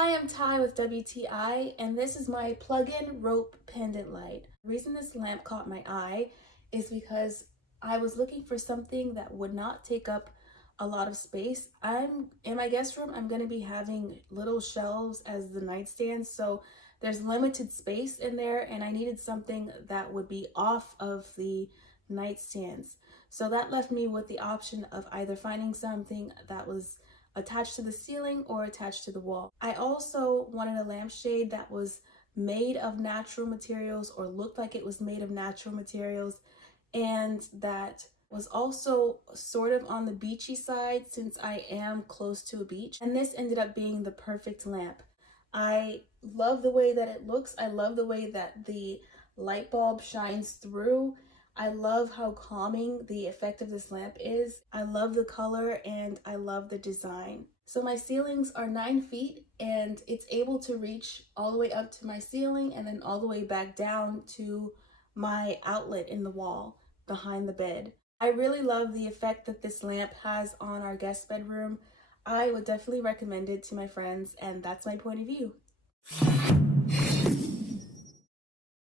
Hi, I'm Ty with WTI, and this is my plug-in rope pendant light. The reason this lamp caught my eye is because I was looking for something that would not take up a lot of space. In my guest room, I'm going to be having little shelves as the nightstands, so there's limited space in there, and I needed something that would be off of the nightstands. So that left me with the option of either finding something that was attached to the ceiling or attached to the wall. I also wanted a lampshade that was made of natural materials or looked like it was made of natural materials, and that was also sort of on the beachy side since I am close to a beach. And this ended up being the perfect lamp. I love the way that it looks. I love the way that the light bulb shines through. I love how calming the effect of this lamp is. I love the color and I love the design. So my ceilings are 9 feet and it's able to reach all the way up to my ceiling and then all the way back down to my outlet in the wall behind the bed. I really love the effect that this lamp has on our guest bedroom. I would definitely recommend it to my friends, and that's my point of view.